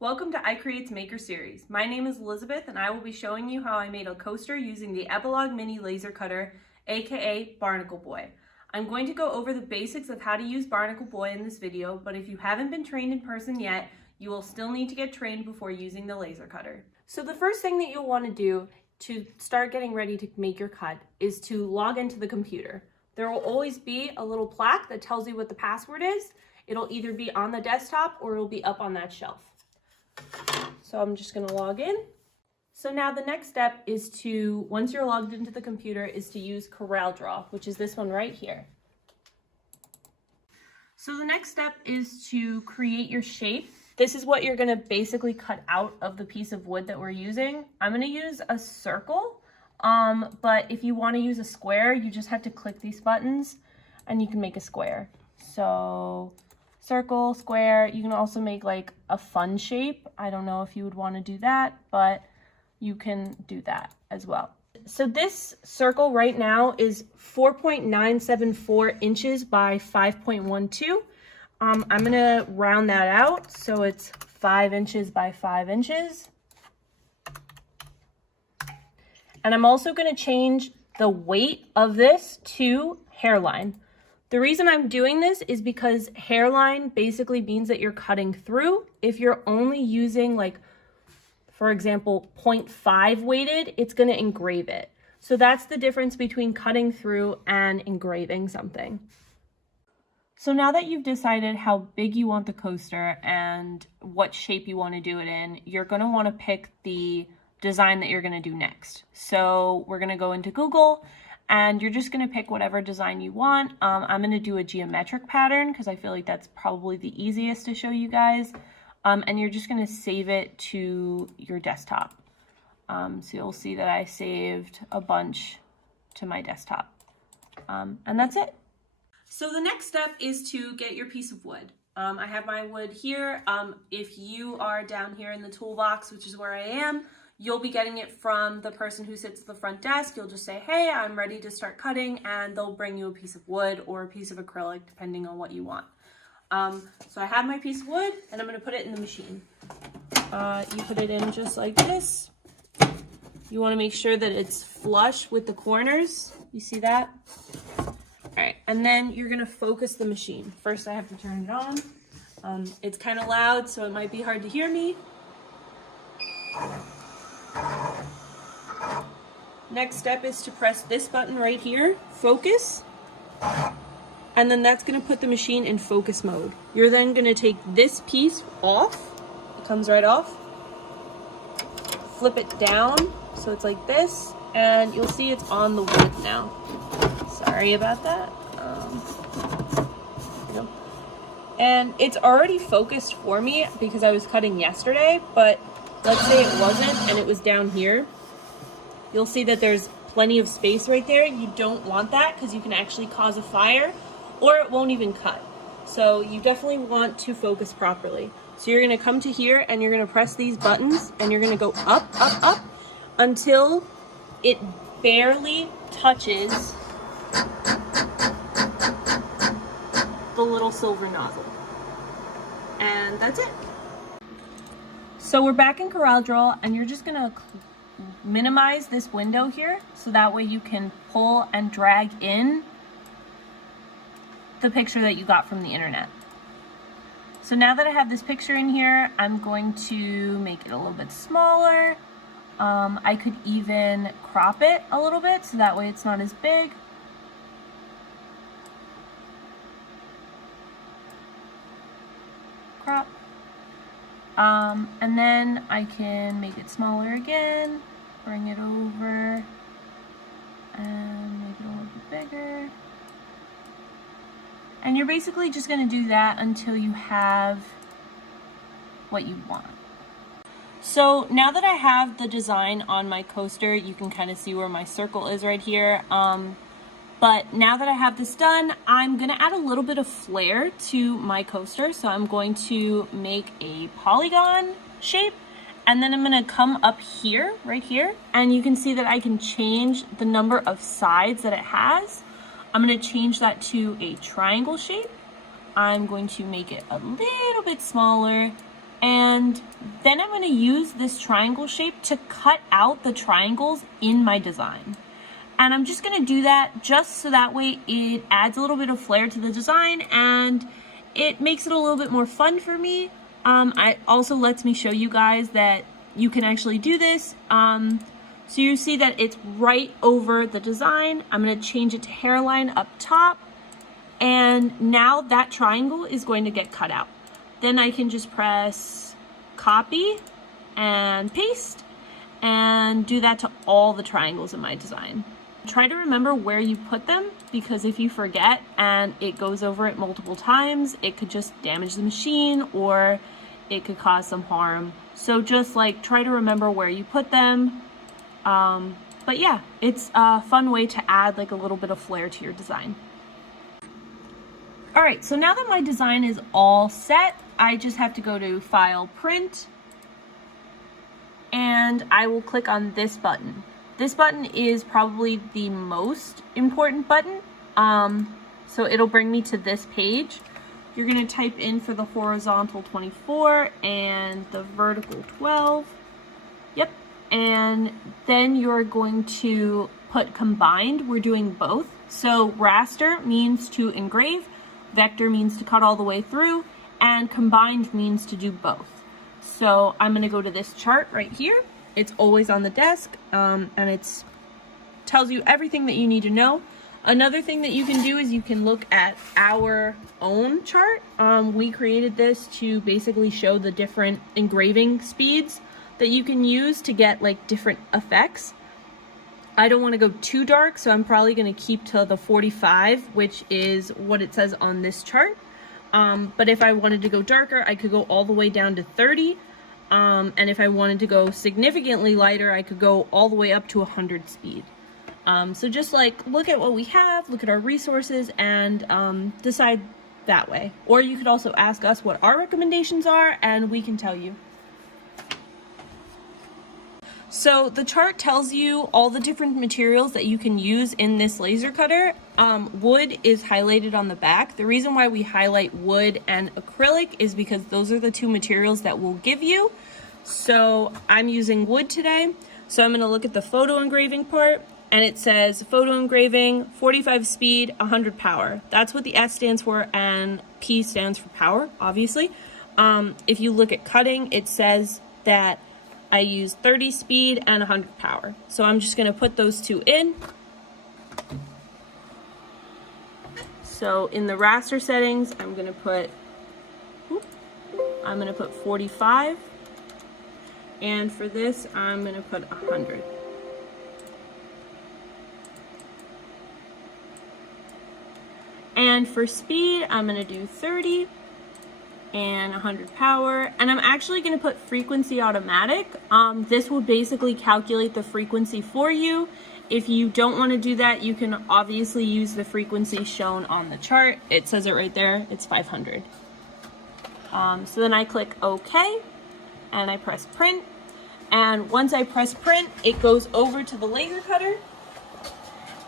Welcome to iCREATE's Maker Series. My name is Elizabeth and I will be showing you how I made a coaster using the Epilogue Mini Laser Cutter, aka Barnacle Boy. I'm going to go over the basics of how to use Barnacle Boy in this video, but if you haven't been trained in person yet, you will still need to get trained before using the laser cutter. So the first thing that you'll want to do to start getting ready to make your cut is to log into the computer. There will always be a little plaque that tells you what the password is. It'll either be on the desktop or it'll be up on that shelf. So I'm just going to log in. So now the next step is to, once you're logged into the computer, is to use CorelDRAW, which is this one right here. So the next step is to create your shape. This is what you're going to basically cut out of the piece of wood that we're using. I'm going to use a circle, but if you want to use a square, you just have to click these buttons and you can make a square. So circle, square. You can also make like a fun shape. I don't know if you would want to do that, but you can do that as well. So this circle right now is 4.974 inches by 5.12. I'm going to round that out so it's 5 inches by 5 inches. And I'm also going to change the weight of this to hairline. The reason I'm doing this is because hairline basically means that you're cutting through. If you're only using, like, for example, 0.5 weighted, it's going to engrave it. So that's the difference between cutting through and engraving something. So now that you've decided how big you want the coaster and what shape you want to do it in, you're going to want to pick the design that you're going to do next. So we're going to go into Google and you're just going to pick whatever design you want. I'm going to do a geometric pattern because I feel like that's probably the easiest to show you guys. And you're just going to save it to your desktop. So you'll see that I saved a bunch to my desktop. And that's it. So the next step is to get your piece of wood. I have my wood here. If you are down here in the toolbox, which is where I am, you'll be getting it from the person who sits at the front desk. You'll just say, hey, I'm ready to start cutting, and they'll bring you a piece of wood or a piece of acrylic, depending on what you want. So I have my piece of wood, and I'm gonna put it in the machine. You put it in just like this. You wanna make sure that it's flush with the corners. You see that? All right, and then you're gonna focus the machine. First, I have to turn it on. It's kind of loud, so it might be hard to hear me. Next step is to press this button right here, focus, and then that's going to put the machine in focus mode. You're then going to take this piece off, it comes right off, flip it down so it's like this, and you'll see it's on the wood now. Sorry about that. And it's already focused for me because I was cutting yesterday, but let's say it wasn't and it was down here. You'll see that there's plenty of space right there. You don't want that because you can actually cause a fire or it won't even cut. So you definitely want to focus properly. So you're gonna come to here and you're gonna press these buttons and you're gonna go up, up, up until it barely touches the little silver nozzle. And that's it. So we're back in CorelDRAW and you're just gonna minimize this window here so that way you can pull and drag in the picture that you got from the internet. So now that I have this picture in here, I'm going to make it a little bit smaller. I could even crop it a little bit so that way it's not as big. Crop. And then I can make it smaller again, bring it over, and make it a little bit bigger. And you're basically just going to do that until you have what you want. So now that I have the design on my coaster, you can kind of see where my circle is right here. But now that I have this done, I'm gonna add a little bit of flair to my coaster. So I'm going to make a polygon shape, and then I'm gonna come up here, right here, and you can see that I can change the number of sides that it has. I'm gonna change that to a triangle shape. I'm going to make it a little bit smaller, And then I'm going to use this triangle shape to cut out the triangles in my design. And I'm just going to do that just so that way it adds a little bit of flair to the design and it makes it a little bit more fun for me. It also lets me show you guys that you can actually do this. So you see that it's right over the design. I'm going to change it to hairline up top. And now that triangle is going to get cut out. Then I can just press copy and paste and do that to all the triangles in my design. Try to remember where you put them, because if you forget and it goes over it multiple times, it could just damage the machine or it could cause some harm. So just like try to remember where you put them. But yeah, it's a fun way to add like a little bit of flair to your design. All right, so now that my design is all set, I just have to go to File, Print, and I will click on this button. This button is probably the most important button. So it'll bring me to this page. You're gonna type in for the horizontal 24 and the vertical 12. Yep, and then you're going to put combined. We're doing both. So raster means to engrave, vector means to cut all the way through, and combined means to do both. So I'm gonna go to this chart right here. It's always on the desk, and it tells you everything that you need to know. Another thing that you can do is you can look at our own chart. We created this to basically show the different engraving speeds that you can use to get like different effects. I don't want to go too dark, so I'm probably going to keep to the 45, which is what it says on this chart. But if I wanted to go darker, I could go all the way down to 30. And if I wanted to go significantly lighter, I could go all the way up to 100 speed. So just like look at what we have, look at our resources, and decide that way. Or you could also ask us what our recommendations are, and we can tell you. So the chart tells you all the different materials that you can use in this laser cutter. Wood is highlighted on the back. The reason why we highlight wood and acrylic is because those are the two materials that we'll give you. So I'm using wood today. So I'm going to look at the photo engraving part, and it says photo engraving, 45 speed, 100 power. That's what the S stands for, and P stands for power, obviously. If you look at cutting, it says that I use 30 speed and 100 power. So I'm just gonna put those two in. So in the raster settings, I'm gonna put 45. And for this, I'm gonna put 100. And for speed, I'm gonna do 30. And 100 power, and I'm actually going to put frequency automatic. This will basically calculate the frequency for you. If you don't want to do that, you can obviously use the frequency shown on the chart. It says it right there, it's 500. So then I click OK, and I press print, and once I press print, it goes over to the laser cutter,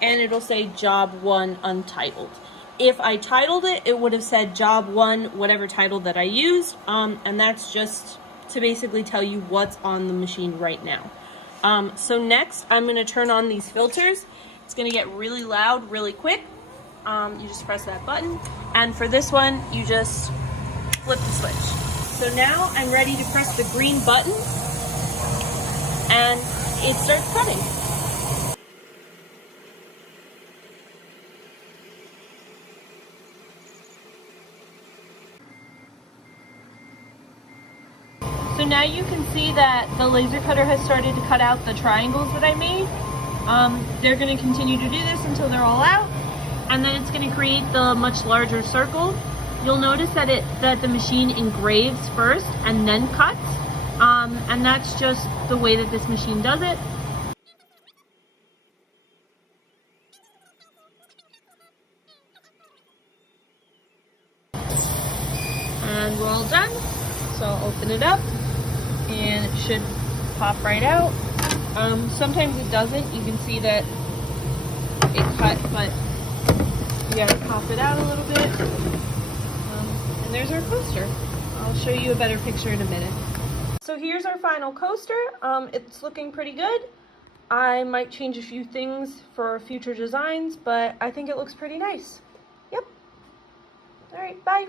and it'll say job 1 untitled. If I titled it, it would have said job 1, whatever title that I used, and that's just to basically tell you what's on the machine right now. So next, I'm going to turn on these filters. It's going to get really loud really quick. You just press that button, and for this one, you just flip the switch. So now I'm ready to press the green button, and it starts cutting. So now you can see that the laser cutter has started to cut out the triangles that I made. They're going to continue to do this until they're all out, and then it's going to create the much larger circle. You'll notice that the machine engraves first and then cuts, and that's just the way that this machine does it. And we're all done, so I'll open it up. And it should pop right out. Sometimes it doesn't. You can see that it cut, but you gotta pop it out a little bit. And there's our poster. I'll show you a better picture in a minute. So here's our final coaster. It's looking pretty good. I might change a few things for future designs, but I think it looks pretty nice. Yep. All right, bye.